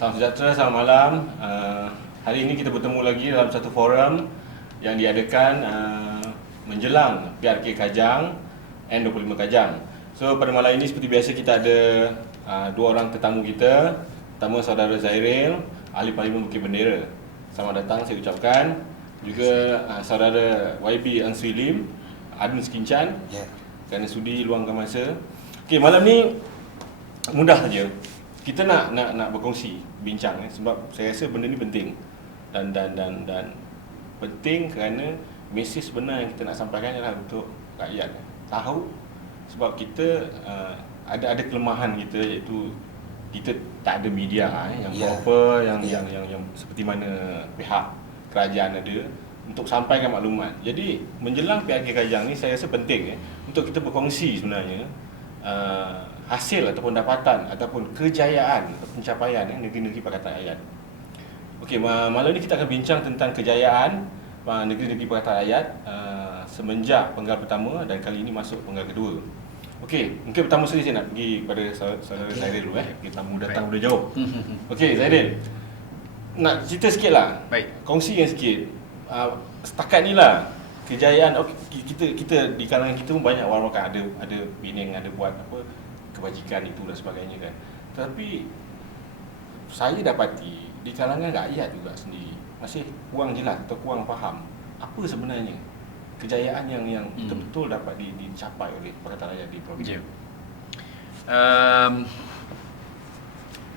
Salam sejahtera, selamat malam. Hari ini kita bertemu lagi dalam satu forum yang diadakan menjelang PRK Kajang N25 Kajang. So pada malam ini seperti biasa kita ada dua orang tetamu kita. Pertama saudara Zairil, Ahli Parlimen Bukit Bendera. Selamat datang saya ucapkan. Juga saudara YB Ansri Lim, Adun Sekincan, kerana sudi luangkan masa. Okey, malam ni mudah saja. Kita nak berkongsi, bincang sebab saya rasa benda ni penting dan penting kerana mesej sebenar yang kita nak sampaikan adalah untuk rakyat tahu, sebab kita ada kelemahan kita, iaitu kita tak ada media yang proper, yang seperti mana pihak kerajaan ada untuk sampaikan maklumat. Jadi menjelang PRK Kajang ni saya rasa penting untuk kita berkongsi sebenarnya hasil ataupun dapatan ataupun kejayaan atau pencapaian negeri-negeri Pakatan Rakyat. Okey, malam ni kita akan bincang tentang kejayaan negeri-negeri Pakatan Rakyat semenjak penggal pertama dan kali ini masuk penggal kedua. Okey, mungkin pertama sekali saya nak pergi pada saudara Zairil dulu Kita tamu datang dari jauh. Okey, Zairil. Nak cerita sikitlah. Baik. Kongsikan sikit. Setakat ni lah kejayaan kita di kalangan kita pun banyak orang kan ada Penang, ada buat apa kebajikan itu dan sebagainya kan. Tapi saya dapati di kalangan rakyat juga sendiri masih kurang jelas atau kurang faham apa sebenarnya kejayaan yang betul-betul dapat dicapai oleh Pakatan Rakyat di provinsi.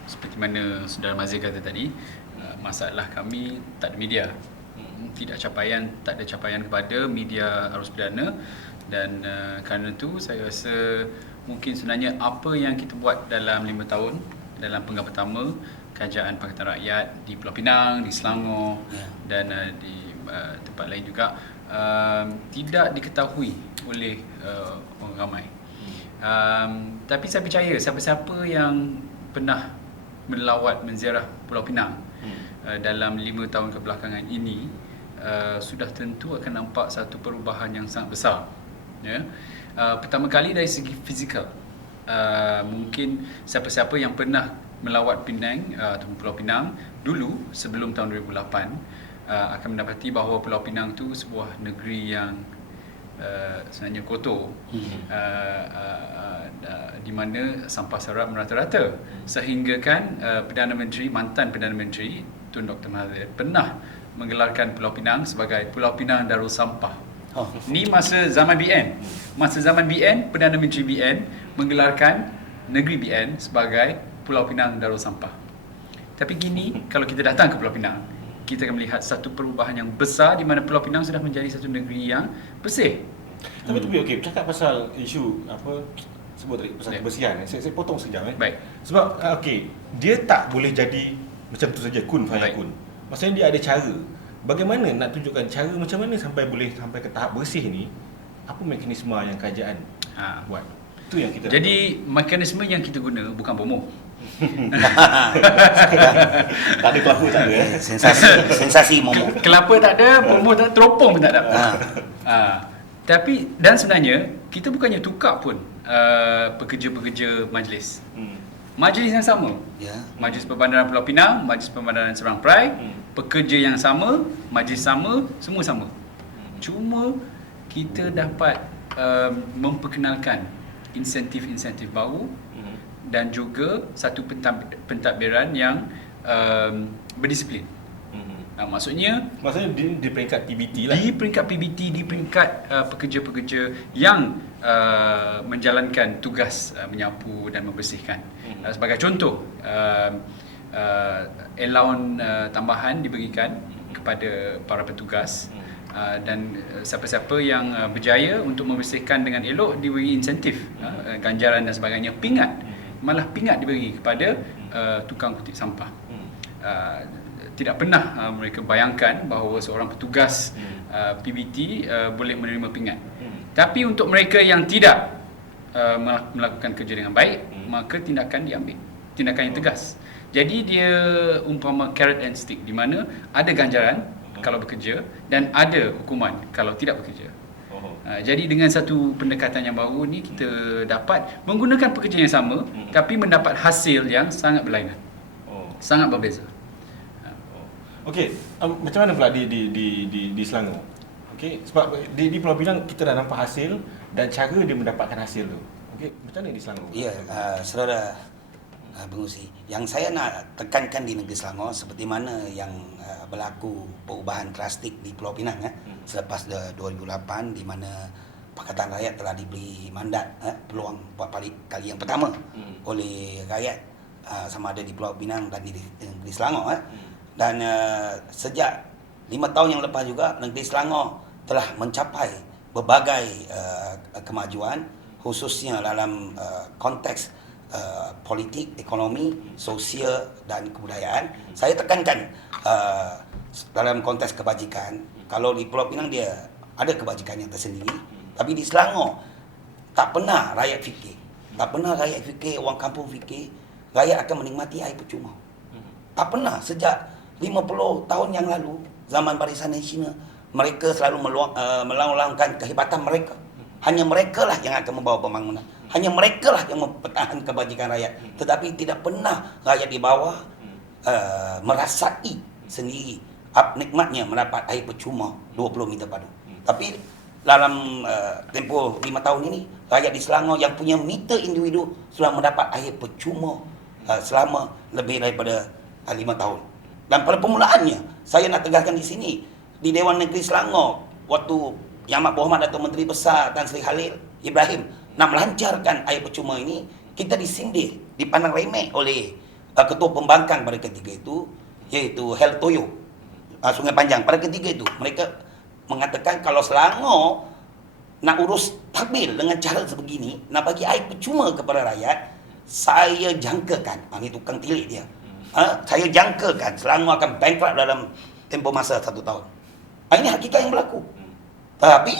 Seperti mana Saudara Mazir kata tadi, masalah kami tak ada media. Tak ada capaian kepada media arus perdana, dan kerana itu saya rasa mungkin sebenarnya apa yang kita buat dalam 5 tahun dalam penggal pertama Kerajaan Pakatan Rakyat di Pulau Pinang, di Selangor dan di tempat lain juga tidak diketahui oleh orang ramai. Tapi saya percaya siapa-siapa yang pernah melawat menziarah Pulau Pinang dalam 5 tahun kebelakangan ini sudah tentu akan nampak satu perubahan yang sangat besar. Pertama kali dari segi fizikal, mungkin siapa-siapa yang pernah melawat Penang atau Pulau Pinang dulu sebelum tahun 2008 akan mendapati bahawa Pulau Pinang itu sebuah negeri yang sebenarnya kotor, di mana sampah serap merata-rata, sehingga kan mantan Perdana Menteri Tun Dr. Mahathir pernah menggelarkan Pulau Pinang sebagai Pulau Pinang Darul Sampah. Ni masa zaman BN. Masa zaman BN, Perdana Menteri BN menggelarkan negeri BN sebagai Pulau Pinang Darul Sampah. Tapi kini kalau kita datang ke Pulau Pinang, kita akan melihat satu perubahan yang besar di mana Pulau Pinang sudah menjadi satu negeri yang bersih. Tapi okey, bercakap pasal isu apa sebut tadi pasal kebersihan, saya potong sekejap Baik. Sebab okey, dia tak boleh jadi macam tu saja kun fayakun. Maksudnya dia ada cara. Bagaimana nak tunjukkan cara macam mana boleh sampai ke tahap bersih ni? Apa mekanisme yang kerajaan buat? Itu yang kita Jadi mekanisme yang kita guna bukan bomoh. tak ada kelapa, tak ada Sensasi momok. Kelapa tak ada, bomoh tak, teropong pun tak ada. Tapi dan sebenarnya kita bukannya tukar pun pekerja-pekerja majlis. Majlis yang sama. Majlis Perbandaran Pulau Pinang, Majlis Perbandaran Serang Perai, pekerja yang sama, majlis sama, semua sama. Cuma kita dapat memperkenalkan insentif-insentif baru dan juga satu pentadbiran yang berdisiplin. Maksudnya di peringkat PBT lah. Di peringkat PBT, di peringkat pekerja-pekerja yang menjalankan tugas menyapu dan membersihkan. Sebagai contoh, allowance tambahan diberikan kepada para petugas, dan siapa-siapa yang berjaya untuk membersihkan dengan elok diberi insentif, ganjaran dan sebagainya. Malah pingat diberi kepada tukang kutip sampah. Tidak pernah mereka bayangkan bahawa seorang petugas PBT boleh menerima pingat. Tapi untuk mereka yang tidak melakukan kerja dengan baik, maka tindakan diambil, tindakan yang tegas. Jadi dia umpama carrot and stick, di mana ada ganjaran kalau bekerja dan ada hukuman kalau tidak bekerja. Jadi dengan satu pendekatan yang baru ni, kita dapat menggunakan pekerja yang sama tapi mendapat hasil yang sangat berlainan. sangat berbeza. Okey, macam mana pula di Selangor? Okey, sebab di Pulau Pinang kita dah nampak hasil dan cara dia mendapatkan hasil tu. Okey, macam mana di Selangor? Ya, saudara pengurusi, yang saya nak tekankan di negeri Selangor seperti mana yang berlaku perubahan drastik di Pulau Pinang selepas 2008 di mana Pakatan Rakyat telah diberi mandat peluang buat kali yang pertama oleh rakyat sama ada di Pulau Pinang dan di negeri Selangor dan sejak 5 tahun yang lepas juga negeri Selangor telah mencapai berbagai kemajuan khususnya dalam konteks politik, ekonomi, sosial dan kebudayaan. Saya tekankan dalam konteks kebajikan, kalau di Pulau Pinang dia ada kebajikan yang tersendiri, tapi di Selangor tak pernah rakyat fikir, orang kampung fikir rakyat akan menikmati air percuma. Tak pernah. Sejak 50 tahun yang lalu, zaman Barisan Nasional, mereka selalu melanglang-langkan kehebatan mereka. Hanya mereka lah yang akan membawa pembangunan. Hanya mereka lah yang mempertahankan kebajikan rakyat. Tetapi tidak pernah rakyat di bawah merasai sendiri nikmatnya mendapat air percuma 20 meter padu. Tapi dalam tempoh 5 tahun ini, rakyat di Selangor yang punya meter individu sudah mendapat air percuma selama lebih daripada 5 tahun. Dan pada permulaannya, saya nak tegaskan di sini, di Dewan Negeri Selangor, waktu Yang Amat Berhormat Datuk Menteri Besar Tan Sri Khalil Ibrahim nak melancarkan air percuma ini, kita disindir, dipandang remeh oleh Ketua Pembangkang pada ketika itu, iaitu Hel Toyo, Sungai Panjang. Pada ketika itu, mereka mengatakan kalau Selangor nak urus takbil dengan cara sebegini, nak bagi air percuma kepada rakyat, saya jangkakan, ini tukang tilik dia, saya jangkakan Selangor akan bankrupt dalam tempoh masa 1 tahun. Ini hakikat yang berlaku. Tapi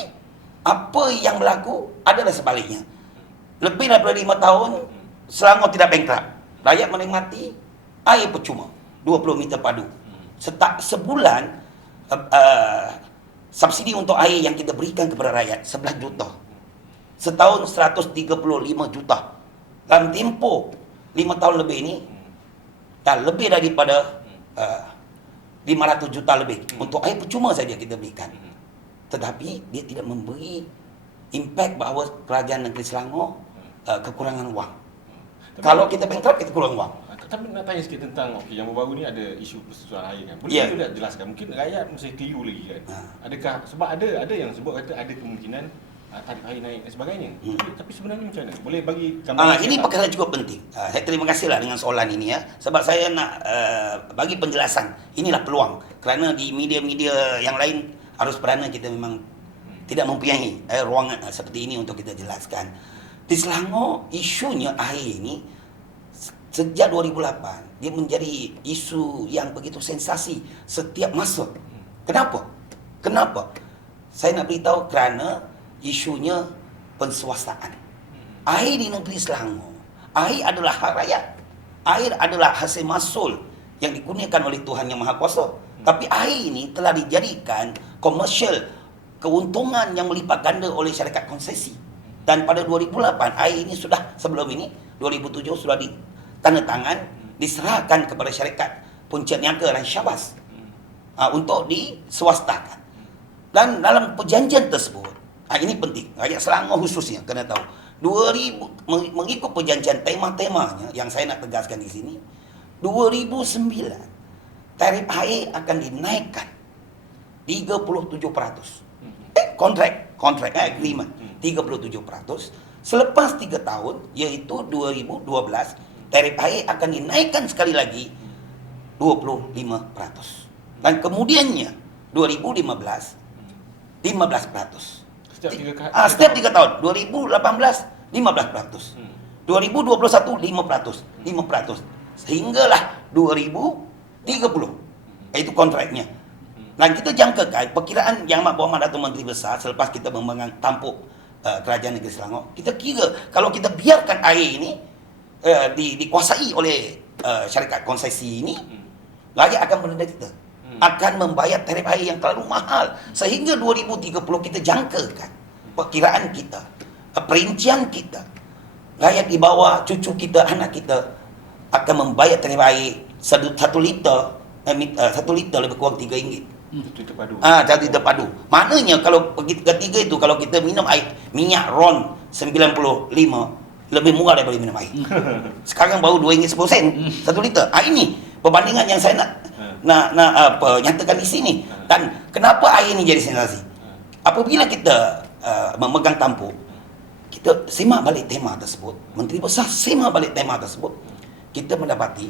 apa yang berlaku adalah sebaliknya. Lebih daripada 5 tahun Selangor tidak bankrupt. Rakyat menikmati air percuma 20 meter padu. Sebulan subsidi untuk air yang kita berikan kepada rakyat 11 juta. Setahun 135 juta. Dalam tempoh 5 tahun lebih ini, lebih daripada 500 juta lebih untuk air percuma saja kita berikan. Tetapi dia tidak memberi impak bahawa kerajaan negeri Selangor kekurangan wang. Kalau kita bankrupt, kita kurang wang. Tapi nak tanya sikit tentang yang baru ni ada isu persoalan air kan. Boleh Yeah. tidak jelaskan? Mungkin rakyat mesti keliru lagi kan. Adakah sebab ada yang sebut kata ada kemungkinan tarif air naik dan sebagainya. Tapi sebenarnya macam mana? Boleh bagi gambaran? Ini perkara cukup penting. Saya terima kasihlah dengan soalan ini sebab saya nak bagi penjelasan. Inilah peluang. Kerana di media-media yang lain arus perdana kita memang tidak mempunyai ruangan seperti ini untuk kita jelaskan. Di Selangor, isunya air ini sejak 2008 dia menjadi isu yang begitu sensasi setiap masa. Kenapa? Saya nak beritahu kerana isunya penswastaan. Air di negeri Selangor, air adalah hak rakyat. Air adalah hasil mahsul yang dikurniakan oleh Tuhan Yang Maha Kuasa. Tapi air ini telah dijadikan komersial, keuntungan yang melipat ganda oleh syarikat konsesi. Dan pada 2008, air ini sudah, sebelum ini, 2007 sudah ditandatangan, diserahkan kepada syarikat Puncak Niaga dan Syabas untuk diswastakan. Dan dalam perjanjian tersebut, ini penting, rakyat Selangor khususnya kena tahu, 2000 mengikut perjanjian tema-temanya yang saya nak tegaskan di sini, 2009 tarif air akan dinaikkan 37%. Kontrak agreement 37%. Selepas 3 tahun, iaitu 2012, tarif air akan dinaikkan sekali lagi 25%. Dan kemudiannya 2015 15%. Setiap 3 tahun. 2018 15%. 2021 5%. Sehinggalah 2030. Itu kontraknya. Dan kita jangkakan perkiraan Yang Amat Berhormat Datuk Menteri Besar selepas kita tampuk kerajaan negeri Selangor, kita kira kalau kita biarkan air ini dikuasai oleh syarikat konsesi ini, rakyat akan menderita, akan membayar tarif air yang terlalu mahal. Sehingga 2030 kita jangkakan perkiraan kita, perincian kita, rakyat di bawah, cucu kita, anak kita akan membayar tarif air satu liter lebih kurang RM3. Itu terpadu. Satu liter padu. Maknanya kalau ketiga itu, kalau kita minum air minyak RON 95 lebih murah daripada minum air. Sekarang baru RM2.10 satu liter. Ini perbandingan yang saya nak nyatakan di sini. Dan kenapa air ini jadi sensasi? Apabila kita memegang tampuk, kita semak balik tema tersebut, Menteri Besar semak balik tema tersebut, kita mendapati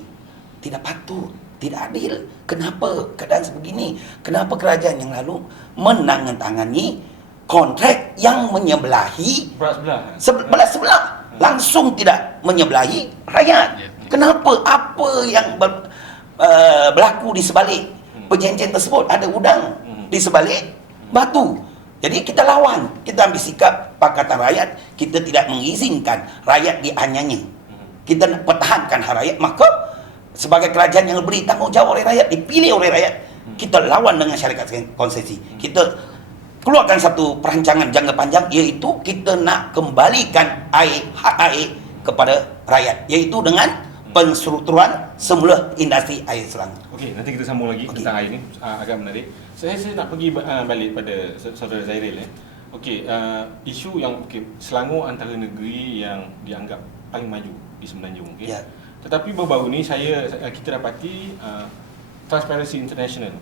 tidak patut, tidak adil. Kenapa keadaan sebegini? Kenapa kerajaan yang lalu menandatangani kontrak yang menyebelahi sebelah langsung, tidak menyebelahi rakyat? Kenapa? Apa yang berlaku di sebalik perjanjian tersebut? Ada udang di sebalik batu. Jadi kita lawan, kita ambil sikap Pakatan Rakyat, kita tidak mengizinkan rakyat dianyanya. Kita nak pertahankan hak rakyat, maka sebagai kerajaan yang beri tanggungjawab oleh rakyat, dipilih oleh rakyat, kita lawan dengan syarikat konsesi. Kita keluarkan satu perancangan jangka panjang, iaitu kita nak kembalikan hak air kepada rakyat, iaitu dengan penstrukturan semula industri air Selangor. Okey, nanti kita sambung lagi tentang air ni, agak menarik. Saya nak pergi balik pada saudara Zairil. Okey, isu yang Selangor antara negeri yang dianggap paling maju di Semenanjung. Okay? Tetapi baru-baru ni kita dapati Transparency International,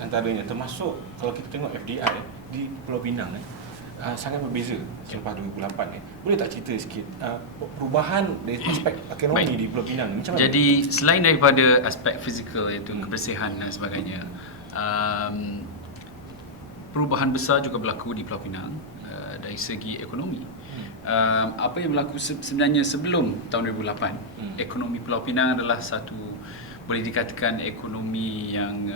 antaranya termasuk kalau kita tengok FDI di Pulau Pinang sangat berbeza selepas 2008. Boleh tak cerita sikit perubahan dari aspek ekonomi di Pulau Pinang macam mana? Jadi selain daripada aspek fizikal, iaitu kebersihan dan sebagainya, perubahan besar juga berlaku di Pulau Pinang dari segi ekonomi. Apa yang berlaku sebenarnya sebelum tahun 2008, ekonomi Pulau Pinang adalah satu, boleh dikatakan ekonomi yang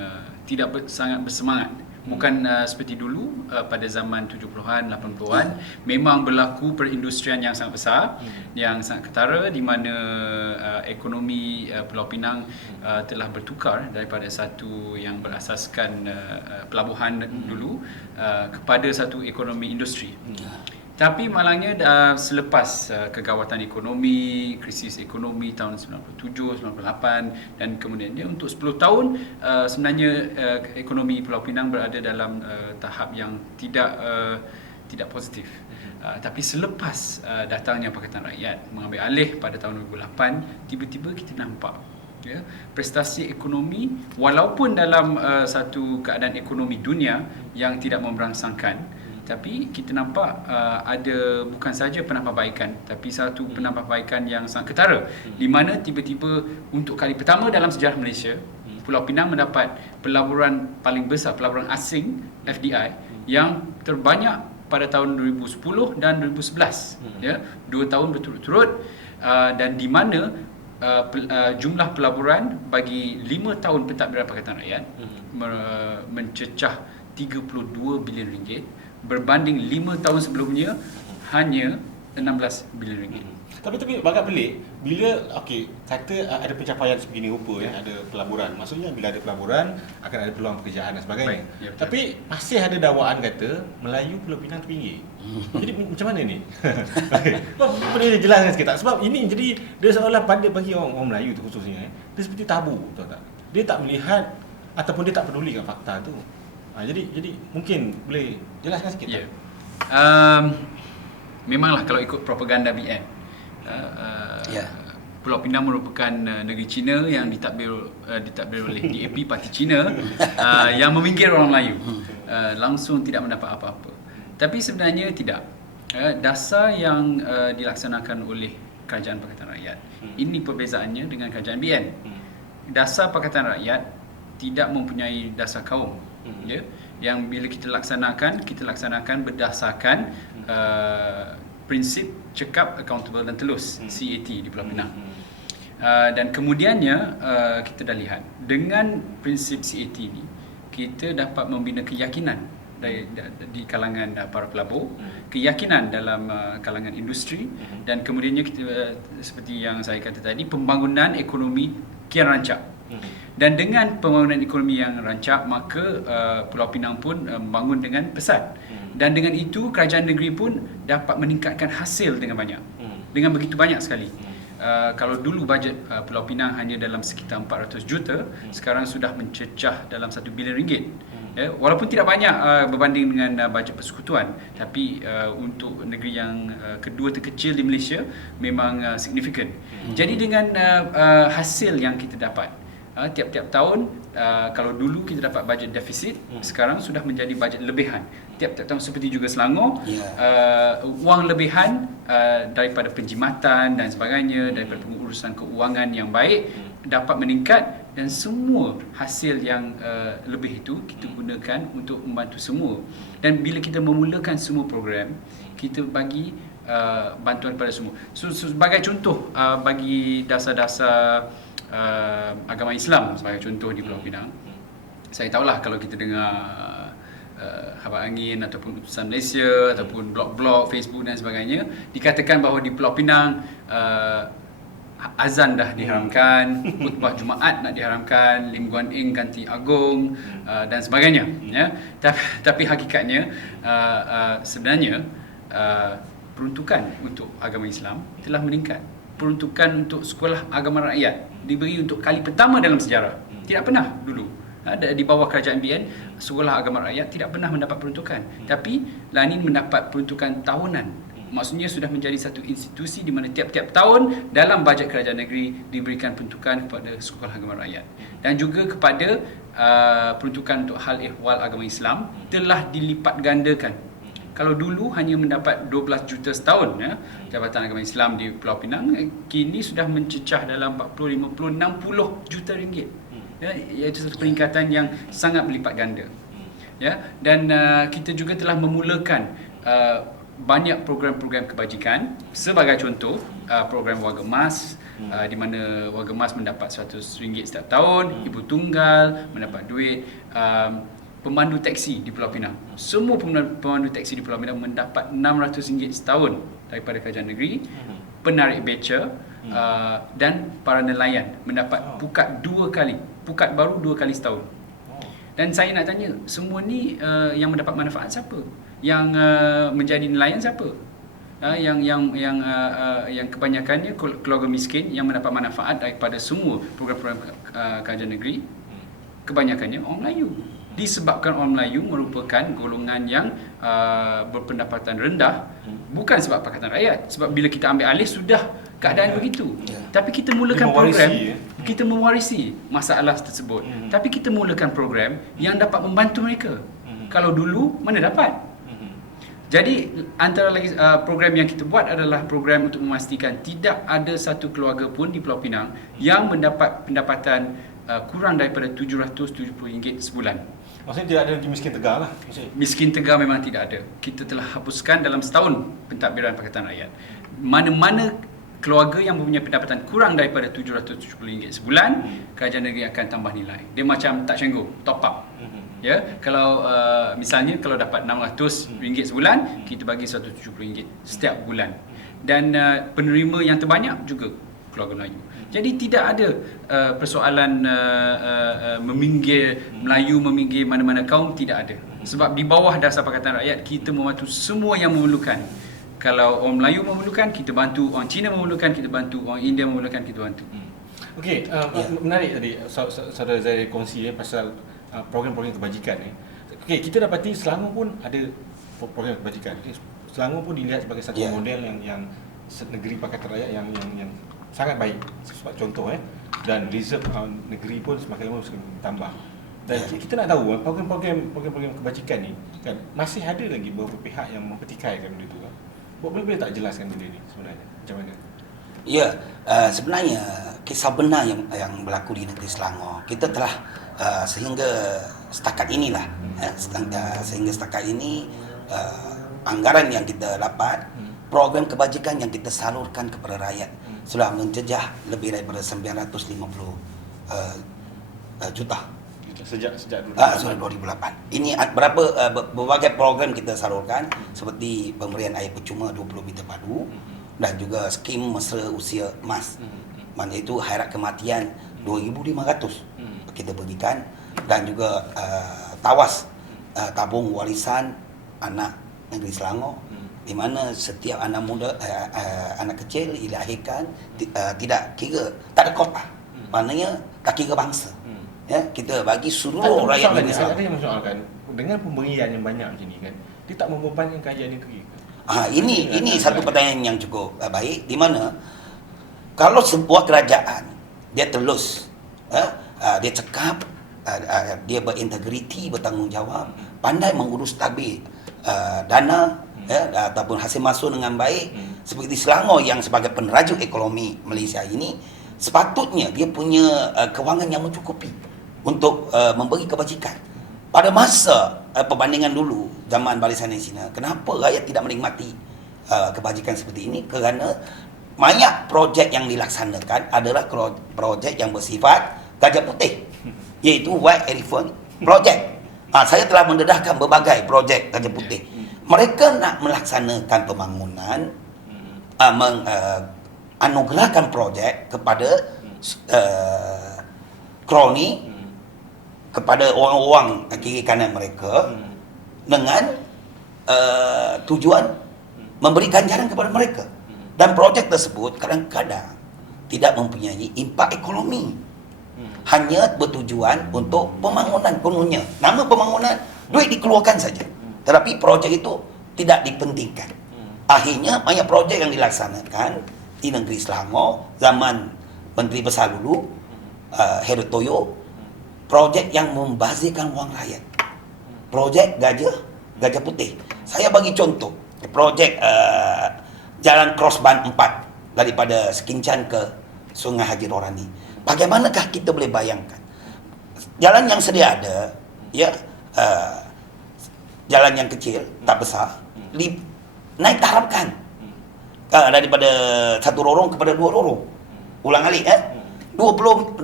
sangat bersemangat. Bukan seperti dulu pada zaman 70-an, 80-an, memang berlaku perindustrian yang sangat besar, yang sangat ketara, di mana ekonomi Pulau Pinang telah bertukar daripada satu yang berasaskan pelabuhan dulu kepada satu ekonomi industri. Tapi malangnya selepas kegawatan ekonomi, krisis ekonomi tahun 97, 98 dan kemudiannya untuk 10 tahun sebenarnya ekonomi Pulau Pinang berada dalam tahap yang tidak positif. Tapi selepas datangnya Pakatan Rakyat mengambil alih pada tahun 2008, tiba-tiba kita nampak prestasi ekonomi, walaupun dalam satu keadaan ekonomi dunia yang tidak memberangsangkan, tapi kita nampak ada bukan saja penambahbaikan, tapi satu penambahbaikan yang sangat ketara, di mana tiba-tiba untuk kali pertama dalam sejarah Malaysia, Pulau Pinang mendapat pelaburan paling besar, pelaburan asing FDI yang terbanyak pada tahun 2010 dan 2011, 2 tahun berturut-turut, dan di mana jumlah pelaburan bagi 5 tahun pentadbiran Pakatan Rakyat mencecah 32 bilion ringgit, berbanding 5 tahun sebelumnya hanya 16 bilion ringgit. Tapi agak pelik bila kata ada pencapaian sebegini rupa, ada pelaburan. Maksudnya bila ada pelaburan akan ada peluang pekerjaan dan sebagainya. Tapi masih ada dakwaan kata Melayu Pulau Pinang terpinggir. Jadi macam mana ni? Boleh jelaskan sikit tak? Sebab ini jadi dia seolah bagi orang Melayu tu khususnya, dia seperti tabu, tahu tak? Dia tak melihat ataupun dia tak peduli dengan fakta tu. Jadi mungkin boleh jelaskan sikit tak? Memanglah kalau ikut propaganda BN, Pulau Pinang merupakan negeri Cina yang ditadbir oleh DAP, Parti Cina, yang meminggir orang Melayu, langsung tidak mendapat apa-apa. Tapi sebenarnya tidak. Dasar yang dilaksanakan oleh Kerajaan Pakatan Rakyat, ini perbezaannya dengan Kerajaan BN. Dasar Pakatan Rakyat tidak mempunyai dasar kaum. Yang bila kita laksanakan berdasarkan prinsip cekap, accountable dan telus, CAT di Pulau Pinang. Dan kemudiannya kita dah lihat dengan prinsip CAT ni, kita dapat membina keyakinan di kalangan para pelabur, keyakinan dalam kalangan industri, dan kemudiannya kita seperti yang saya kata tadi, pembangunan ekonomi kian rancak. Dan dengan pembangunan ekonomi yang rancak, maka Pulau Pinang pun membangun dengan pesat. Dan dengan itu kerajaan negeri pun dapat meningkatkan hasil dengan banyak, dengan begitu banyak sekali. kalau dulu bajet Pulau Pinang hanya dalam sekitar 400 juta, sekarang sudah mencecah dalam 1 bilion ringgit. Walaupun tidak banyak berbanding dengan bajet persekutuan, tapi untuk negeri yang kedua terkecil di Malaysia memang signifikan. Jadi dengan hasil yang kita dapat tiap-tiap tahun, kalau dulu kita dapat bajet defisit, sekarang sudah menjadi bajet lebihan. Tiap-tiap tahun, seperti juga Selangor, wang lebihan daripada penjimatan dan sebagainya, daripada pengurusan keuangan yang baik dapat meningkat, dan semua hasil yang lebih itu kita gunakan untuk membantu semua. Dan bila kita memulakan semua program, kita bagi bantuan kepada semua. Sebagai contoh, bagi dasar-dasar agama Islam, sebagai contoh di Pulau Pinang, saya tahulah kalau kita dengar Habat Angin ataupun Utusan Malaysia ataupun blog-blog Facebook dan sebagainya, dikatakan bahawa di Pulau Pinang azan dah diharamkan, khutbah Jumaat nak diharamkan, Lim Guan Eng ganti agung dan sebagainya, ya. Tapi hakikatnya sebenarnya peruntukan untuk agama Islam telah meningkat. Peruntukan untuk sekolah agama rakyat diberi untuk kali pertama dalam sejarah. Tidak pernah dulu. Di bawah kerajaan BN, sekolah agama rakyat tidak pernah mendapat peruntukan. Tapi Lanin mendapat peruntukan tahunan. Maksudnya sudah menjadi satu institusi di mana tiap-tiap tahun dalam bajet kerajaan negeri diberikan peruntukan kepada sekolah agama rakyat. Dan juga kepada peruntukan untuk hal ehwal agama Islam telah dilipat gandakan. Kalau dulu hanya mendapat 12 juta setahun, ya, Jabatan Agama Islam di Pulau Pinang, kini sudah mencecah dalam 40, 50, 60 juta ringgit. Ya, iaitu satu peningkatan yang sangat berlipat ganda. Ya, dan kita juga telah memulakan banyak program-program kebajikan. Sebagai contoh, program Warga Emas, di mana Warga Emas mendapat RM100 setiap tahun, ibu tunggal mendapat duit, pemandu teksi di Pulau Pinang. Semua pemandu teksi di Pulau Pinang mendapat RM600 setahun daripada kerajaan negeri. Penarik beca dan para nelayan mendapat pukat 2 kali, pukat baru 2 kali setahun. Dan saya nak tanya, semua ni yang mendapat manfaat siapa? Yang menjadi nelayan siapa? Yang kebanyakannya keluarga miskin yang mendapat manfaat daripada semua program-program kerajaan negeri, kebanyakannya orang Melayu. Disebabkan orang Melayu merupakan golongan yang berpendapatan rendah, bukan sebab Pakatan Rakyat. Sebab bila kita ambil alih sudah keadaan begitu. Tapi kita mulakan program, kita mewarisi masalah tersebut. Tapi kita mulakan program yang dapat membantu mereka. Kalau dulu mana dapat? Jadi antara lagi program yang kita buat adalah program untuk memastikan tidak ada satu keluarga pun di Pulau Pinang yang mendapat pendapatan kurang daripada RM770 sebulan. Maksudnya tidak ada lagi miskin tegar lah. Miskin tegar memang tidak ada. Kita telah hapuskan dalam setahun pentadbiran Pakatan Rakyat. Mana-mana keluarga yang mempunyai pendapatan kurang daripada RM770 sebulan, kerajaan negeri akan tambah nilai. Dia macam tak cengguh, top up. Ya, kalau misalnya kalau dapat RM600 sebulan, kita bagi RM170 setiap bulan. Dan penerima yang terbanyak juga keluarga Melayu. Jadi tidak ada persoalan meminggir Melayu, meminggir mana-mana kaum, tidak ada. Sebab di bawah dasar Pakatan Rakyat kita membantu semua yang memerlukan. Kalau orang Melayu memerlukan, kita bantu. Orang Cina memerlukan, kita bantu. Orang India memerlukan, kita bantu. Okey, menarik tadi saudara Zahir kongsi pasal program-program kebajikan ni. Okey, kita dapati Selangor pun ada program kebajikan. Selangor pun dilihat sebagai satu model yang negeri Pakatan Rakyat yang sangat baik. Sebab contoh dan reserve negeri pun semakin lama semakin bertambah. Dan kita nak tahu program-program kebajikan ni kan masih ada lagi beberapa pihak yang mempertikaikan benda tu kan. Boleh tak jelaskan benda ni sebenarnya? Macam mana? Ya, sebenarnya kisah benar yang berlaku di negeri Selangor. Kita telah sehingga setakat inilah sehingga setakat ini anggaran yang kita dapat, program kebajikan yang kita salurkan kepada rakyat sudah menjejah lebih daripada 950 juta sejak 2008. Ini berbagai program kita salurkan seperti pemberian air percuma 20 meter padu dan juga skim mesra usia emas. Mana itu khairat kematian 2,500 kita bagikan, dan juga tawas tabung warisan anak negeri Selangor di mana setiap anak muda anak kecil dilahirkan tidak kira, tak ada kota. Maknanya tak kira bangsa. Ya, kita bagi seluruh rakyat Indonesia. Ada yang mensoalkan dengan pemberian yang banyak macam ni kan, dia tak membebankan kerajaan negeri kan? Ini satu pertanyaan yang cukup baik, di mana kalau sebuah kerajaan dia telus, dia cekap, dia berintegriti, bertanggungjawab, pandai mengurus tabir dana ataupun hasil masuk dengan baik, seperti Selangor yang sebagai penerajuk ekonomi Malaysia ini, sepatutnya dia punya kewangan yang mencukupi untuk memberi kebajikan. Pada masa perbandingan dulu zaman Barisan Nasional, kenapa rakyat tidak menikmati kebajikan seperti ini? Kerana banyak projek yang dilaksanakan adalah projek yang bersifat gajah putih, iaitu White Elephant Project. Saya telah mendedahkan berbagai projek gajah putih. Mereka nak melaksanakan pembangunan, anugerahkan projek kepada kroni, kepada orang-orang kiri kanan mereka, dengan tujuan memberi ganjaran kepada mereka. Dan projek tersebut kadang-kadang tidak mempunyai impak ekonomi, hanya bertujuan untuk pembangunan kononnya. Nama pembangunan, duit dikeluarkan saja, tetapi projek itu tidak dipentingkan. Akhirnya banyak projek yang dilaksanakan di negeri Selangor zaman Menteri Besar dulu, Heru Toyo, projek yang membazirkan wang rakyat. Projek gajah putih. Saya bagi contoh, projek Jalan Crossban 4 daripada Sekincan ke Sungai Haji Rorani. Bagaimanakah kita boleh bayangkan jalan yang sedia ada, ya, jalan yang kecil, tak besar, naik tarapkan daripada satu lorong kepada dua lorong, ulang alik 20.5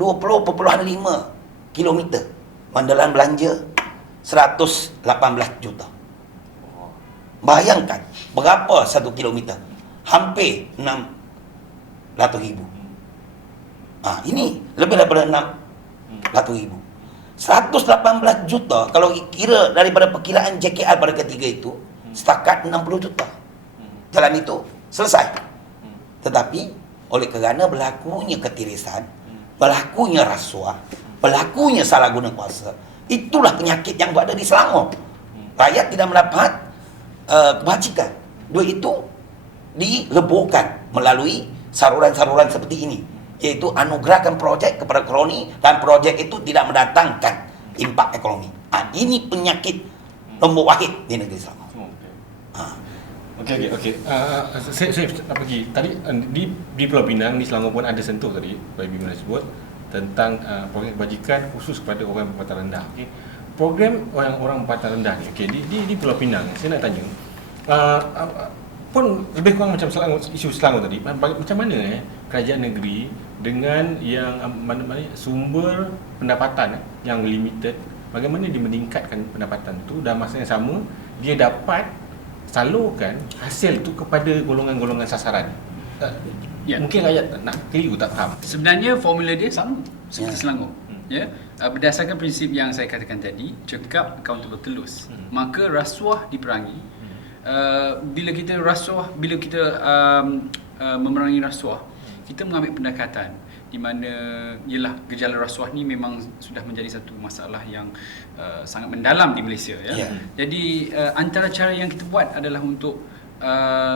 kilometer, mendalam belanja 118 juta. Bayangkan berapa 1 kilometer, hampir 600,000. Ini lebih daripada 600,000. 118 juta kalau kira daripada perkiraan JKR pada ketiga itu, setakat 60 juta. Jalan itu selesai. Tetapi oleh kerana berlakunya ketirisan, berlakunya rasuah, berlakunya salah guna kuasa, itulah penyakit yang berada di Selangor. Rakyat tidak mendapat kebajikan. Duit itu dileburkan melalui saluran-saluran seperti ini, iaitu anugerahkan projek kepada kroni, dan projek itu tidak mendatangkan impak ekonomi. Ini penyakit nombor wahid di negeri Selangor. Okey. Saya pergi tadi di Pulau Pinang, di Selangor pun ada sentuh tadi Pak Bimana sebut tentang program kebajikan khusus kepada orang berpendapatan rendah. Okey. Program orang berpendapatan rendah ni, okey, di Pulau Pinang, saya nak tanya pun lebih kurang macam Selangor, isu Selangor tadi, macam mana kerajaan negeri dengan yang mana sumber pendapatan yang limited, bagaimana dia meningkatkan pendapatan tu dan masa yang sama dia dapat salurkan hasil tu kepada golongan-golongan sasaran. Mungkin rakyat nak keliru, tak faham. Sebenarnya formula dia sama seperti Selangor. Ya, berdasarkan prinsip yang saya katakan tadi, cekap accountable telus, maka rasuah diperangi. Bila kita memerangi rasuah, kita mengambil pendekatan di mana ialah gejala rasuah ni memang sudah menjadi satu masalah yang sangat mendalam di Malaysia, ya. Jadi antara cara yang kita buat adalah untuk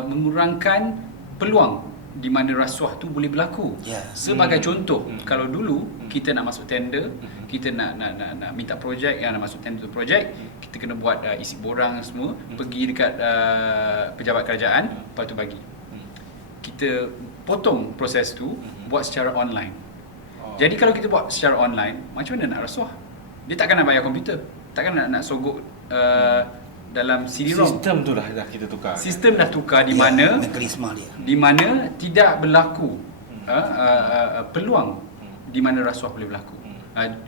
mengurangkan peluang di mana rasuah tu boleh berlaku. Sebagai contoh, kalau dulu kita nak masuk tender, kita nak minta projek, nak masuk tender tu projek, kita kena buat isi borang semua, pergi dekat pejabat kerajaan, lepas tu bagi. Kita potong proses tu, buat secara online. Jadi kalau kita buat secara online, macam mana nak rasuah? Dia takkan nak bayar komputer, takkan nak sogok dalam CD-ROM. Sistem tu dah kita tukar. Sistem dah tukar di mana mekanisme dia, di mana tidak berlaku peluang di mana rasuah boleh berlaku.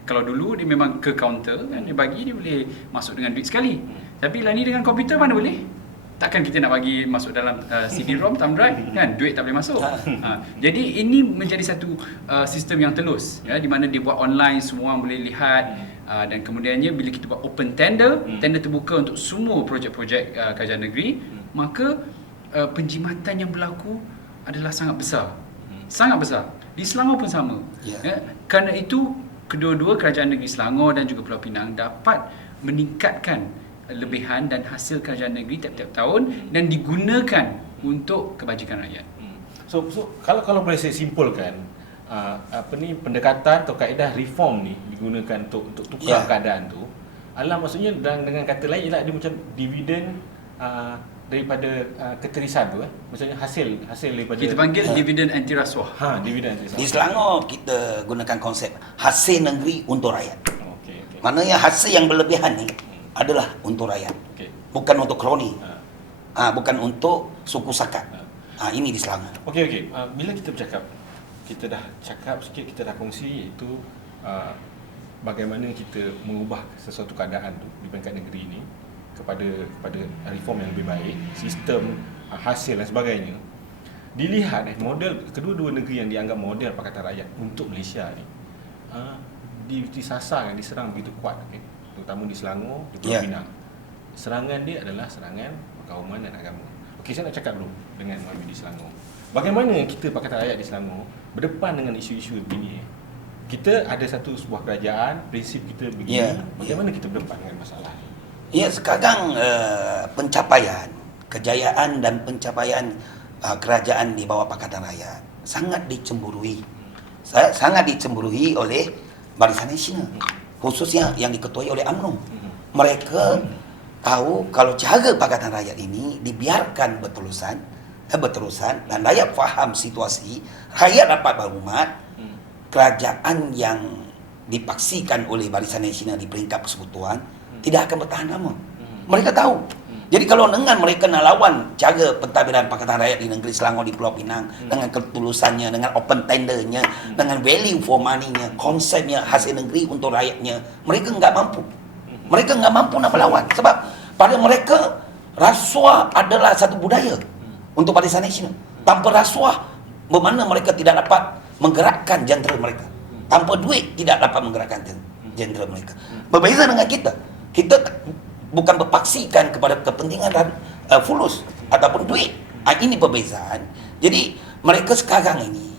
Kalau dulu dia memang ke kaunter kan, dia bagi, dia boleh masuk dengan duit sekali. Tapi lah ni dengan komputer mana boleh? Takkan kita nak bagi masuk dalam CD-ROM, thumb drive kan, duit tak boleh masuk. Jadi ini menjadi satu sistem yang telus, ya, di mana dia buat online, semua orang boleh lihat. Dan kemudiannya bila kita buat open tender, tender terbuka untuk semua projek-projek kerajaan negeri, maka penjimatan yang berlaku adalah sangat besar. Sangat besar. Di Selangor pun sama. Kerana itu, kedua-dua kerajaan negeri Selangor dan juga Pulau Pinang dapat meningkatkan lebihan dan hasil kerajaan negeri tiap-tiap tahun dan digunakan untuk kebajikan rakyat. So kalau boleh saya simpulkan, pendekatan atau kaedah reform ni digunakan untuk tukar keadaan tu adalah maksudnya dengan kata lain ialah dia macam dividen daripada keterisan tu, maksudnya hasil daripada Kita panggil dividen anti rasuah. Dividen anti Di Selangor kita gunakan konsep hasil negeri untuk rakyat. Okey. Maknanya hasil yang berlebihan ni adalah untuk rakyat. Okey. Bukan untuk kroni. Bukan untuk suku sakat. Ini di Selangor. Okey. Bila kita bercakap, kita dah cakap sikit, kita dah kongsi iaitu bagaimana kita mengubah sesuatu keadaan tu di peringkat negeri ini kepada reform yang lebih baik, sistem hasil dan sebagainya. Dilihat model kedua-dua negeri yang dianggap model Pakatan Rakyat untuk Malaysia ni disasar, diserang begitu kuat, terutama di Selangor, di Pulau Pinang. Serangan dia adalah serangan perkauman dan agama. Okey, saya nak cakap dulu dengan Mami di Selangor. Bagaimana kita Pakatan Rakyat di Selangor berdepan dengan isu-isu begini? Kita ada sebuah kerajaan, prinsip kita begini. Bagaimana kita berdepan dengan masalah ini? Ya, sekarang pencapaian, kejayaan dan pencapaian kerajaan di bawah Pakatan Rakyat sangat dicemburui. Sangat dicemburui oleh Barisan Nasional, khususnya yang diketuai oleh UMNO. Mereka tahu kalau cara Pakatan Rakyat ini dibiarkan berterusan dan rakyat faham situasi, rakyat dapat berhormat, kerajaan yang dipaksikan oleh Barisan Nasional di peringkat persekutuan tidak akan bertahan lama. Mereka tahu. Jadi kalau dengan mereka nak lawan cara pentadbiran Pakatan Rakyat di negeri Selangor, di Pulau Pinang, dengan ketulusannya, dengan open tendernya, dengan value for money-nya, konsepnya hasil negeri untuk rakyatnya, mereka enggak mampu. Mereka enggak mampu nak melawan. Sebab pada mereka, rasuah adalah satu budaya untuk Barisan Nasional. Tanpa rasuah, bermakna mereka tidak dapat menggerakkan jentera mereka. Tanpa duit, tidak dapat menggerakkan jentera mereka. Berbeza dengan kita. Kita bukan berpaksikan kepada kepentingan fulus ataupun duit. Ini perbezaan. Jadi mereka sekarang ini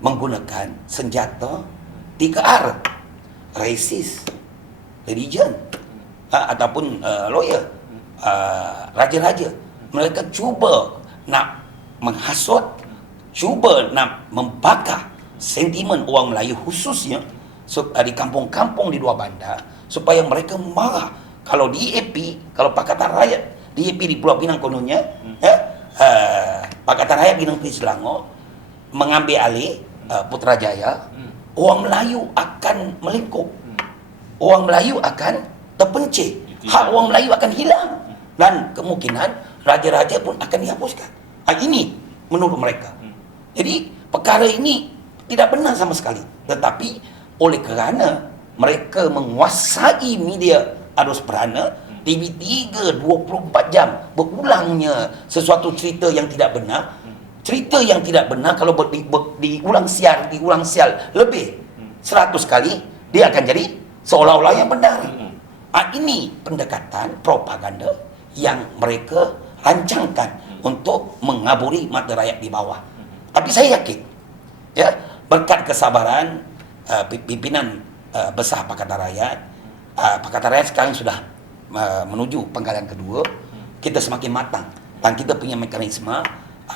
menggunakan senjata 3R, racist, religion, ataupun lawyer, raja-raja. Mereka cuba nak menghasut, cuba nak membakar sentimen orang Melayu khususnya di kampung-kampung di luar bandar, supaya mereka marah kalau DAP, kalau Pakatan Rakyat DAP di Pulau Pinang kononnya, Pakatan Rakyat di negeri Selangor mengambil alih Putrajaya, orang Melayu akan melingkup, orang Melayu akan terpencil, hak orang Melayu akan hilang, dan kemungkinan raja-raja pun akan dihapuskan. Ini menurut mereka. Jadi perkara ini tidak benar sama sekali. Tetapi oleh kerana mereka menguasai media arus perdana, TV3 24 jam berulangnya sesuatu cerita yang tidak benar. Cerita yang tidak benar kalau diulang sial lebih 100 kali, dia akan jadi seolah-olah yang benar. Ini pendekatan propaganda yang mereka rancangkan untuk mengaburi mata rakyat di bawah. Tapi saya yakin, berkat kesabaran pimpinan besar Pakatan Rakyat, Pakatan Rakyat sekarang sudah menuju penggalan kedua, kita semakin matang dan kita punya mekanisme.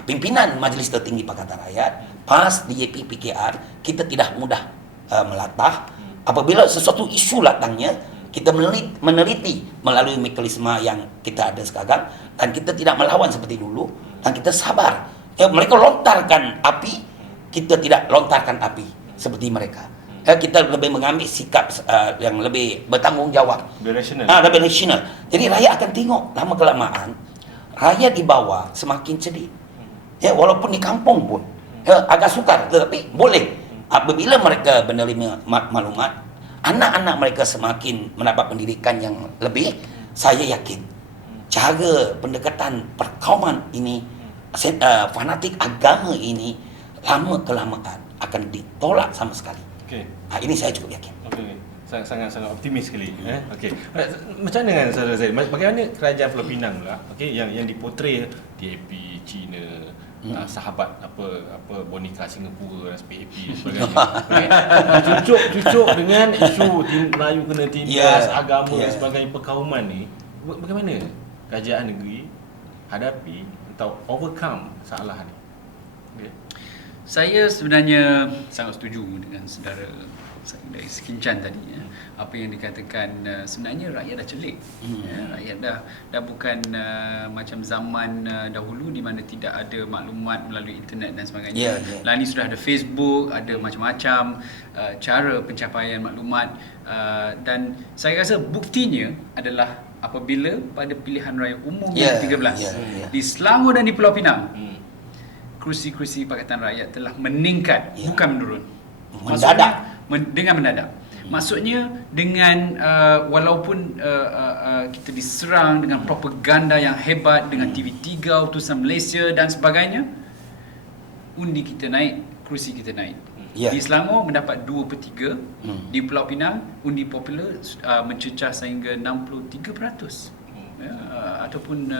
Pimpinan Majlis Tertinggi Pakatan Rakyat, PAS, DAP, PKR, kita tidak mudah melatah. Apabila sesuatu isu latangnya, kita meneliti melalui mekanisme yang kita ada sekarang, dan kita tidak melawan seperti dulu, dan kita sabar. Mereka lontarkan api, kita tidak lontarkan api seperti mereka. Kita lebih mengambil sikap yang lebih bertanggungjawab, lebih rasional. Jadi rakyat akan tengok lama kelamaan rakyat di bawah semakin sedih. Walaupun di kampung pun agak sukar, tetapi boleh apabila mereka menerima maklumat, anak-anak mereka semakin mendapat pendidikan yang lebih. Saya yakin cara pendekatan perkauman ini, fanatik agama ini, lama kelamaan akan ditolak sama sekali. Ini saya cukup yakin. sangat optimis sekali. Okey. Macam mana dengan saudara Zaid? Bagaimana kerajaan Pulau Pinang pula? Okey, yang dipotret DAP China, sahabat apa boneka Singapura dan PAP dan sebagainya. Cucuk dengan isu Melayu kena tindas, agama dan sebagainya, perkauman ni. Bagaimana kerajaan negeri hadapi atau overcome masalah ni? Okay. Saya sebenarnya sangat setuju dengan saudara dari Sekincan tadi, apa yang dikatakan. Sebenarnya rakyat dah celik, rakyat dah bukan macam zaman dahulu di mana tidak ada maklumat melalui internet dan sebagainya. Lah ni sudah ada Facebook, ada macam-macam cara pencapaian maklumat, dan saya rasa buktinya adalah apabila pada pilihan raya umum yang ke-13 di Selangor dan di Pulau Pinang, kursi-kursi Pakatan Rakyat telah meningkat, bukan menurun. Mendadak. Dengan mendadak. Maksudnya dengan walaupun kita diserang dengan propaganda yang hebat, dengan TV3, utusan Malaysia dan sebagainya, undi kita naik, kursi kita naik. Di Selangor mendapat 2/3, di Pulau Pinang undi popular mencecah sehingga 63%. Ataupun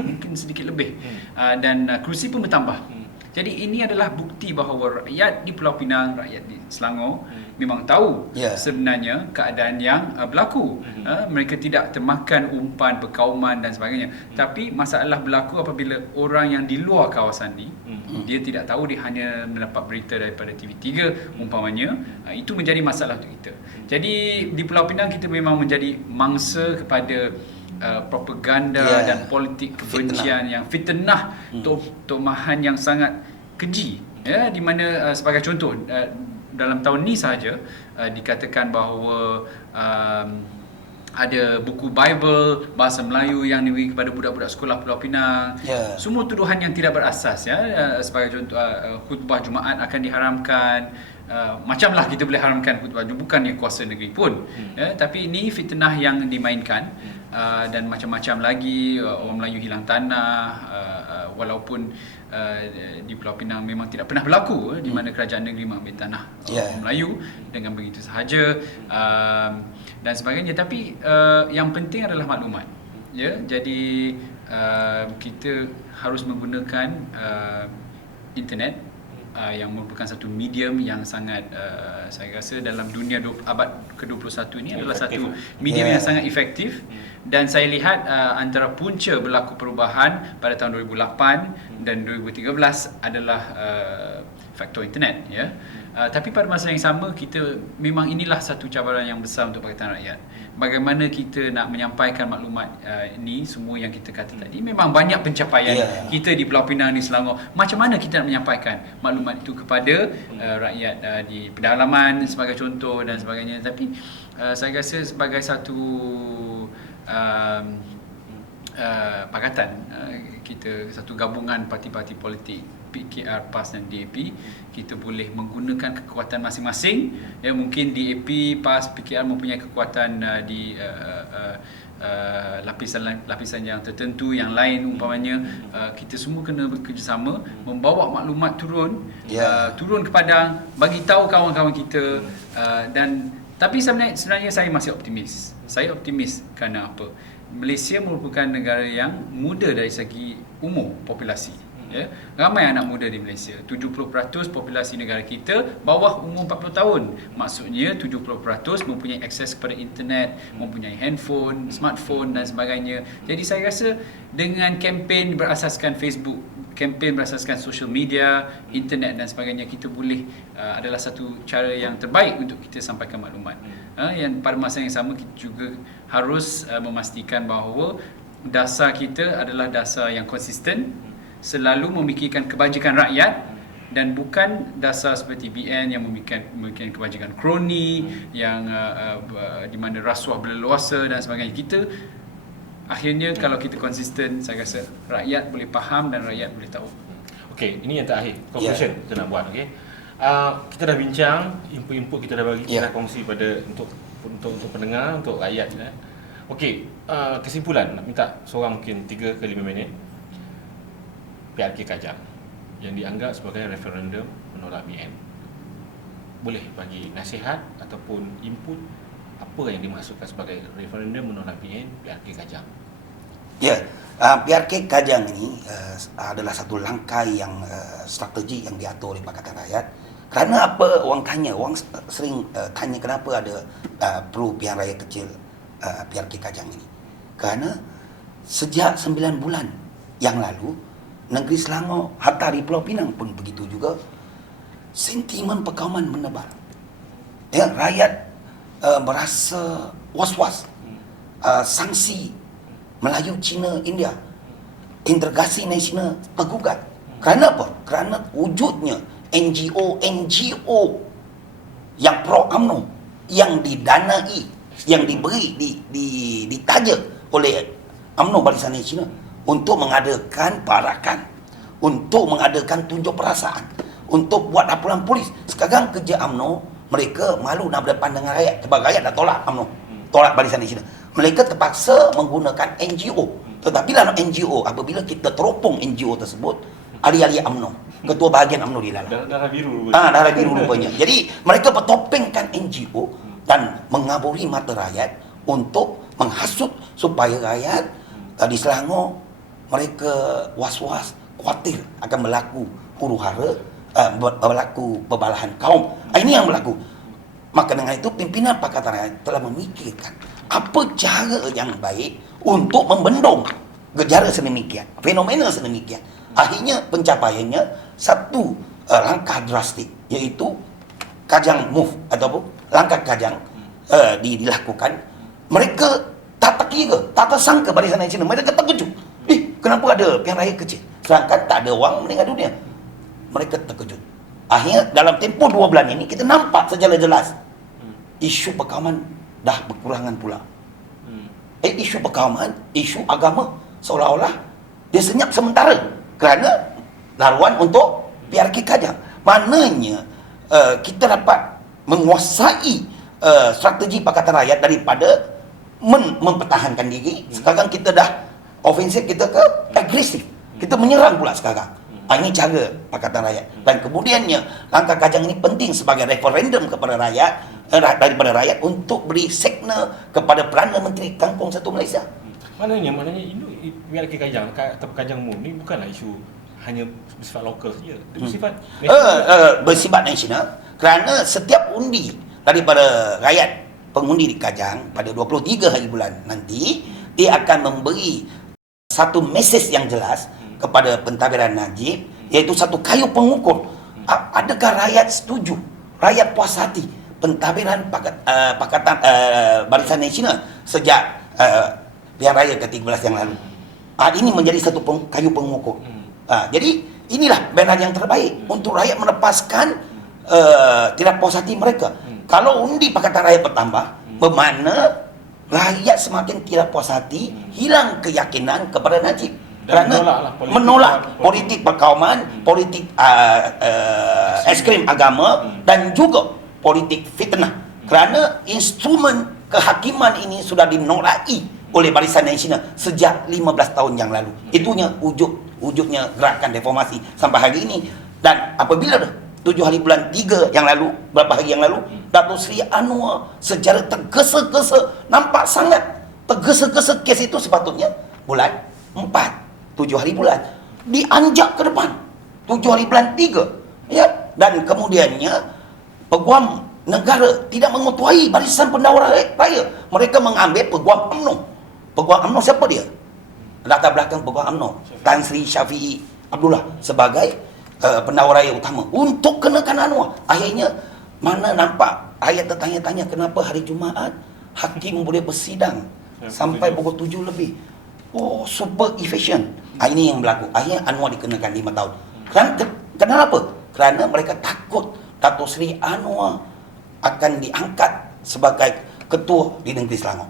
mungkin sedikit lebih, dan kursi pun bertambah. Jadi ini adalah bukti bahawa rakyat di Pulau Pinang, rakyat di Selangor memang tahu sebenarnya keadaan yang berlaku. Mereka tidak termakan umpan perkauman dan sebagainya. Tapi masalah berlaku apabila orang yang di luar kawasan ni, dia tidak tahu, dia hanya mendapat berita daripada TV3 umpamanya. Itu menjadi masalah untuk kita. Jadi di Pulau Pinang kita memang menjadi mangsa kepada propaganda dan politik kebencian yang fitnah, tomahan yang sangat keji, di mana sebagai contoh dalam tahun ni sahaja dikatakan bahawa ada buku Bible bahasa Melayu yang diberi kepada budak-budak sekolah Pulau Pinang. Semua tuduhan yang tidak berasas, sebagai contoh khutbah Jumaat akan diharamkan. Macamlah kita boleh haramkan khutbah Jumaat, bukannya kuasa negeri pun, tapi ini fitnah yang dimainkan. Dan macam-macam lagi, orang Melayu hilang tanah, walaupun di Pulau Pinang memang tidak pernah berlaku di mana kerajaan negeri mengambil tanah orang Melayu dengan begitu sahaja, dan sebagainya. Tapi yang penting adalah maklumat, jadi kita harus menggunakan internet yang merupakan satu medium yang sangat saya rasa dalam dunia abad ke-21 ini adalah satu medium yang sangat efektif. Dan saya lihat antara punca berlaku perubahan pada tahun 2008 dan 2013 adalah faktor internet, tapi pada masa yang sama kita memang inilah satu cabaran yang besar untuk Pakatan Rakyat. Bagaimana kita nak menyampaikan maklumat ini, semua yang kita kata tadi, memang banyak pencapaian kita di Pulau Pinang, di Selangor. Macam mana kita nak menyampaikan maklumat itu kepada rakyat di pedalaman sebagai contoh dan sebagainya. Tapi saya rasa sebagai satu pakatan kita, satu gabungan parti-parti politik PKR, PAS dan DAP, kita boleh menggunakan kekuatan masing-masing. Mungkin DAP, PAS, PKR mempunyai kekuatan di lapisan yang tertentu, yang lain umpamanya. Kita semua kena bekerjasama membawa maklumat turun ke padang, bagi tahu kawan-kawan kita. Tapi sebenarnya saya masih optimis. Saya optimis kerana apa? Malaysia merupakan negara yang muda dari segi umur populasi. Ramai anak muda di Malaysia. 70% populasi negara kita bawah umur 40 tahun. Maksudnya 70% mempunyai akses kepada internet, mempunyai handphone, smartphone dan sebagainya. Jadi saya rasa dengan kempen berasaskan Facebook, kempen berasaskan social media, internet dan sebagainya, kita boleh adalah satu cara yang terbaik untuk kita sampaikan maklumat. Yang pada masa yang sama kita juga harus memastikan bahawa dasar kita adalah dasar yang konsisten, selalu memikirkan kebajikan rakyat dan bukan dasar seperti BN yang memikirkan kebajikan kroni, yang di mana rasuah berleluasa dan sebagainya. Kita akhirnya kalau kita konsisten, saya rasa rakyat boleh faham dan rakyat boleh tahu. Okey, ini yang terakhir, conclusion kita nak buat. Okey, kita dah bincang, input kita dah bagi, kita dah kongsi pada untuk pendengar, untuk rakyat. Okey, kesimpulan nak minta seorang mungkin 3 ke 5 minit. PRK Kajang yang dianggap sebagai referendum menolak BN, boleh bagi nasihat ataupun input apa yang dimaksudkan sebagai referendum menolak PRK Kajang? Ya, PRK Kajang ini adalah satu langkah yang strategi yang diatur oleh Pakatan Rakyat. Kerana apa orang tanya, orang sering tanya kenapa ada perlu pilihan raya kecil PRK Kajang ini. Kerana sejak 9 bulan yang lalu, negeri Selangor, hatta di Pulau Pinang pun begitu juga, sentimen perkauman menebar. Ya, rakyat merasa was-was. Sanksi Melayu, Cina, India, integrasi nasional tergugat. Kerana apa? Kerana wujudnya NGO yang pro UMNO, yang didanai, yang diberi, ditaja oleh UMNO Barisan Nasional untuk mengadakan parakan, untuk mengadakan tunjuk perasaan, untuk buat laporan polis. Sekarang kerja UMNO, mereka malu nak berdepan dengan rakyat sebab rakyat dah tolak UMNO, tolak Barisan Nasional. Mereka terpaksa menggunakan NGO. Tetapi dalam NGO, apabila kita teropong NGO tersebut, ahli-ahli UMNO, ketua bahagian UMNO di dalam. Darah biru. Darah biru rupanya. Jadi mereka bertopengkan NGO dan mengaburi mata rakyat untuk menghasut supaya rakyat di Selangor mereka was-was, khawatir akan berlaku huru-hara, berlaku perbalahan kaum. Ini yang berlaku. Maka dengan itu pimpinan Pakatan Rakyat telah memikirkan apa cara yang baik untuk membendung gejala sedemikian, fenomena sedemikian. Akhirnya pencapaiannya satu langkah drastik, iaitu Kajang Move ataupun langkah Kajang dilakukan. Mereka tak terkira, tak tersangka Barisan Nasional. Mereka terkejut. Kenapa ada pilihan raya kecil? Sedangkan tak ada orang meninggal dunia. Mereka terkejut. Akhirnya dalam tempoh 2 bulan ini kita nampak secara jelas isu perkauman dah berkurangan pula. Isu perkauman, isu agama seolah-olah dia senyap sementara kerana laruan untuk PRK Kajang. Maknanya kita dapat menguasai strategi Pakatan Rakyat daripada mempertahankan diri. Sekarang kita dah ofensif, kita ke agresif. Kita menyerang pula sekarang. Ini cara Pakatan Rakyat. Dan kemudiannya langkah Kajang ini penting sebagai referendum kepada rakyat, daripada rakyat untuk beri signal kepada Perdana Menteri Kampung Satu Malaysia. Maknanya ini PRK Kajang atau Kajang Move ni bukanlah isu hanya bersifat lokal saja. Bersifat bersifat nasional, kerana setiap undi daripada rakyat pengundi di Kajang pada 23 hari bulan nanti, dia akan memberi satu mesej yang jelas kepada pentadbiran Najib, iaitu satu kayu pengukur. Adakah rakyat setuju, rakyat puas hati pentadbiran Pakatan Barisan Nasional sejak pilihan raya ke-13 yang lalu? Ini menjadi satu kayu pengukur. Jadi inilah banner yang terbaik untuk rakyat melepaskan tidak puas hati mereka. Kalau undi Pakatan Rakyat bertambah, bermakna rakyat semakin tidak puas hati, hilang keyakinan kepada Najib. Kerana menolak politik perkauman, politik ekstrim agama dan juga politik fitnah. Kerana instrumen kehakiman ini sudah dinolaki oleh Barisan Nasional sejak 15 tahun yang lalu. Itunya wujudnya gerakan reformasi sampai hari ini. Dan apabila 7 hari bulan 3 yang lalu, berapa hari yang lalu, Datuk Seri Anwar secara tergesa-gesa, nampak sangat tergesa-gesa kes itu sepatutnya bulan 4, 7 hari bulan, dianjak ke depan 7 hari bulan 3, ya. Dan kemudiannya Peguam Negara tidak mengetuai Barisan Pendahulu Raya. Mereka mengambil Peguam UMNO. Peguam UMNO siapa dia? Latar belakang Peguam UMNO, Tan Sri Syafiee Abdullah sebagai pendahulu raya utama untuk kenakan Anwar. Akhirnya mana nampak rakyat tertanya-tanya kenapa hari Jumaat hakim boleh bersidang sampai pukul 7 lebih. Oh, super efficient. Ini yang berlaku. Akhirnya Anwar dikenakan 5 tahun. Kenapa? Kerana mereka takut Datuk Seri Anwar akan diangkat sebagai ketua di negeri Selangor.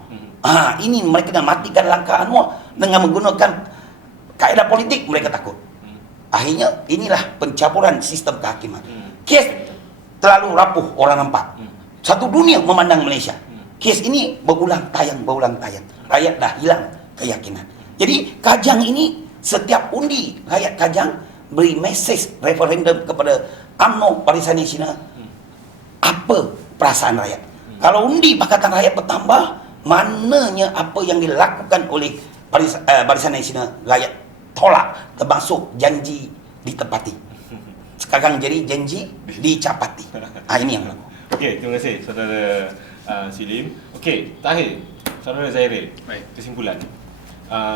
Ini mereka dah matikan langkah Anwar dengan menggunakan kaedah politik. Mereka takut. Akhirnya inilah pencaburan sistem kehakiman. Kes terlalu rapuh, orang nampak. Satu dunia memandang Malaysia. Kes ini berulang tayang. Rakyat dah hilang keyakinan. Jadi Kajang ini, setiap undi rakyat Kajang beri mesej referendum kepada UMNO Barisan Nasional. Apa perasaan rakyat? Kalau undi Pakatan Rakyat bertambah, mananya apa yang dilakukan oleh Barisan Nasional Rakyat tolak, termasuk janji ditepati. Sekarang jadi janji dicapati. Ini yang berlaku. Okey, terima kasih saudara Silim. Okey, terakhir saudara Zairil. Baik. Kesimpulan.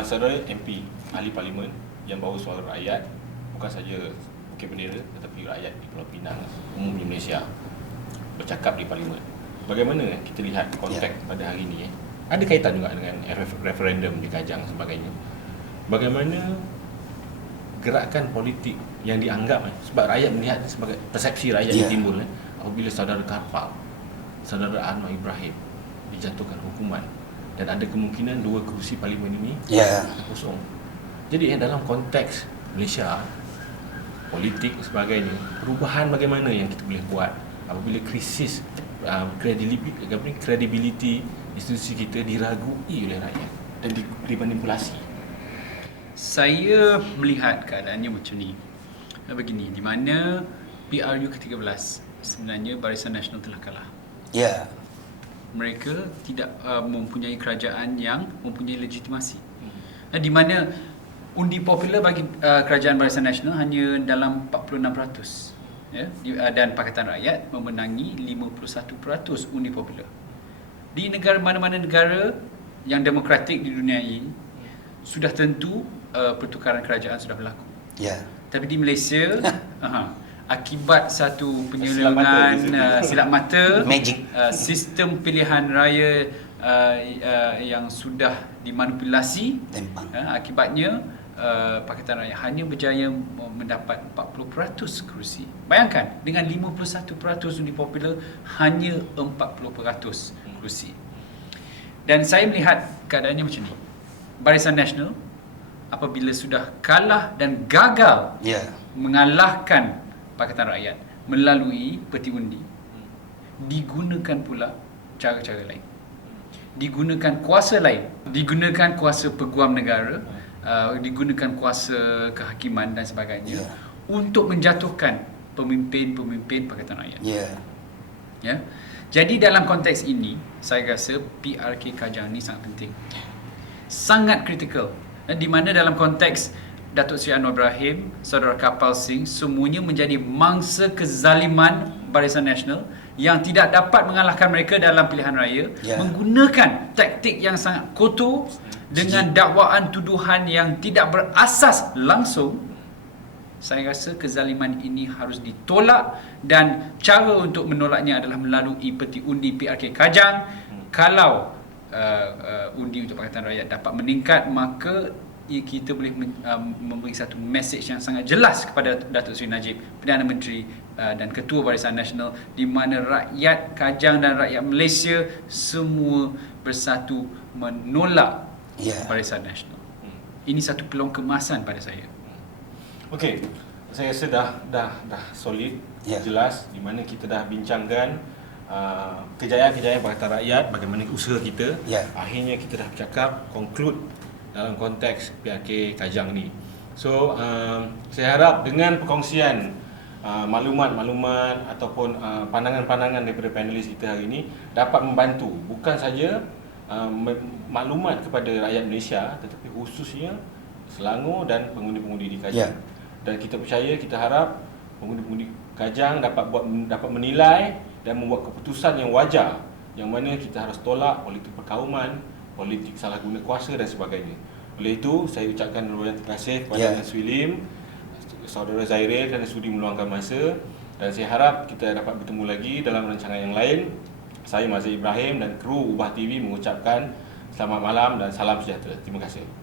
Saudara MP, ahli parlimen yang bawa suara rakyat, bukan saja Bukit Bendera tetapi rakyat di Pulau Pinang, umum di Malaysia bercakap di parlimen. Bagaimana kita lihat konteks pada hari ini? Ada kaitan juga dengan referendum di Kajang dan sebagainya. Bagaimana gerakan politik yang dianggap sebab rakyat melihat sebagai persepsi rakyat yang timbul apabila saudara Karpal, saudara Anwar Ibrahim dijatuhkan hukuman dan ada kemungkinan 2 kerusi parlimen ini kosong. Jadi dalam konteks Malaysia politik dan sebagainya, perubahan bagaimana yang kita boleh buat apabila krisis kredibiliti institusi kita diragui oleh rakyat dan dimanipulasi. Saya melihat keadaannya macam ni. Begini, di mana PRU ke-13 sebenarnya Barisan Nasional telah kalah. Ya. Mereka tidak mempunyai kerajaan yang mempunyai legitimasi. Di mana undi popular bagi kerajaan Barisan Nasional hanya dalam 46%. Dan Pakatan Rakyat memenangi 51% undi popular. Di negara mana-mana negara yang demokratik di dunia ini sudah tentu pertukaran kerajaan sudah berlaku. Ya. Tapi di Malaysia akibat satu penyelewengan silap mata, Magic. Sistem pilihan raya yang sudah dimanipulasi, akibatnya Pakatan Rakyat hanya berjaya mendapat 40% kerusi. Bayangkan, dengan 51% undi popular hanya 40% kerusi. Dan saya melihat keadaannya macam ni. Barisan Nasional apabila sudah kalah dan gagal mengalahkan Pakatan Rakyat melalui peti undi, digunakan pula cara-cara lain. Digunakan kuasa lain, digunakan kuasa peguam negara, digunakan kuasa kehakiman dan sebagainya untuk menjatuhkan pemimpin-pemimpin Pakatan Rakyat. Ya. Jadi dalam konteks ini, saya rasa PRK Kajang ni sangat penting. Sangat kritikal. Di mana dalam konteks Datuk Seri Anwar Ibrahim, Saudara Kapal Singh, semuanya menjadi mangsa kezaliman Barisan Nasional yang tidak dapat mengalahkan mereka dalam pilihan raya, menggunakan taktik yang sangat kotor dengan dakwaan tuduhan yang tidak berasas langsung. Saya rasa kezaliman ini harus ditolak dan cara untuk menolaknya adalah melalui peti undi PRK Kajang. Kalau undi untuk Pakatan Rakyat dapat meningkat, maka kita boleh memberi satu mesej yang sangat jelas kepada Datuk Seri Najib, Perdana Menteri dan Ketua Barisan Nasional, di mana rakyat Kajang dan rakyat Malaysia semua bersatu menolak Barisan Nasional. Ini satu peluang keemasan pada saya. Okey, saya rasa dah solid, jelas, di mana kita dah bincangkan kejayaan-kejayaan Pakatan Rakyat, bagaimana usaha kita. Akhirnya kita dah bercakap, conclude dalam konteks PRK Kajang ni. So, saya harap dengan perkongsian maklumat-maklumat ataupun pandangan-pandangan daripada panelis kita hari ini dapat membantu bukan saja maklumat kepada rakyat Malaysia, tetapi khususnya Selangor dan pengundi-pengundi di Kajang. Dan kita percaya, kita harap pengundi-pengundi Kajang dapat menilai dan membuat keputusan yang wajar, yang mana kita harus tolak politik perkauman, politik salah guna kuasa dan sebagainya. Oleh itu, saya ucapkan terima kasih kepada Naswi Lim, Saudara Zairil kerana sudi meluangkan masa, dan saya harap kita dapat bertemu lagi dalam rancangan yang lain. Saya Mazhar Ibrahim dan kru Ubah TV mengucapkan selamat malam dan salam sejahtera. Terima kasih.